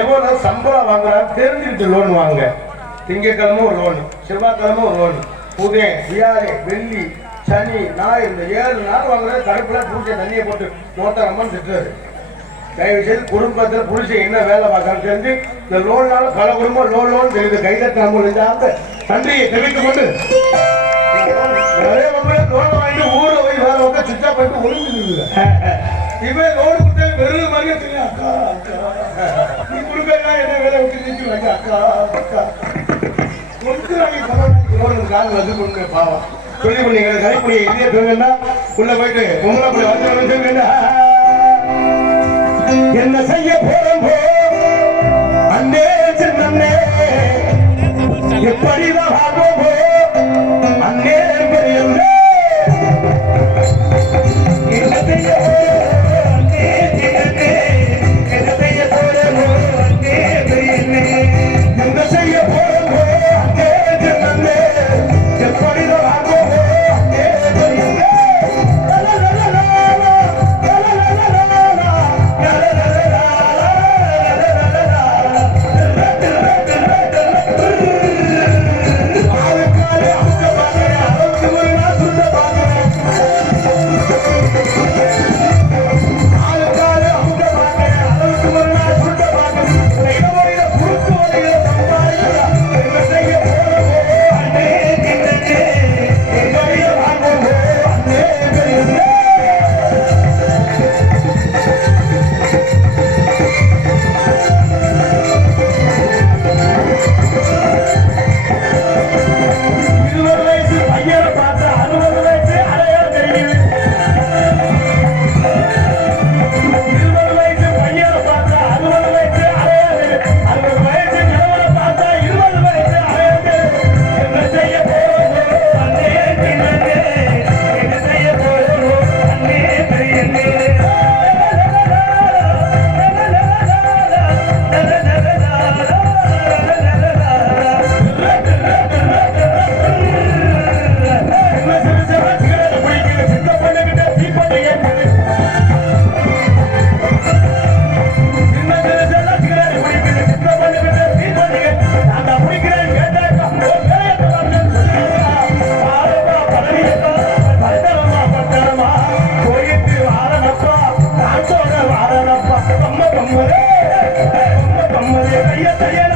எவ்வளவு சம்பளம் வாங்குறாரு தெரிஞ்சுக்கிட்டு லோன் வாங்க. திங்கக்கிழமை ஒரு லோன், செவ்வாய்க்கிழமை ஒரு லோன், புதன் வியாழை வெள்ளி சனி ஞாயிறு இந்த 7 நாள் வாங்குறது. கடுப்புல பூஜை தண்ணியை போட்டு நோட்டரம்மன் திட்டுறாரு. தயவு செய்து குடும்பத்தில் புருஷன் என்ன வேலை பார்க்கறது தெரிஞ்சு இந்த லோன்னால பல குடும்பம் லோன் தெரியுது. கைதட்டாமல் நன்றியை தெரிவித்துக் கொண்டு நிறைய லோன் வாங்கிட்டு ஊரை போய் வேலை உட்கா சுத்தா போயிட்டு ஒழுங்குங்க. இவன் லோன் கொடுத்தா வெறும் மாதிரியே தெரியும். அக்கா நீ கொடுக்கா என்ன வேலை விட்டு நிற்க வைக்க அக்கா அக்கா கால் வந்து கொடுங்க பாவம் சொல்லி பண்ணீங்க. கைப்படியை இதே பெருங்கன்னா உள்ள போயிட்டு பொம்பளை பிள்ளை வந்து என்ன செய்ய போறோம் அண்ணே சின்னே எப்படிதான் ஆகும் அண்ணே கைய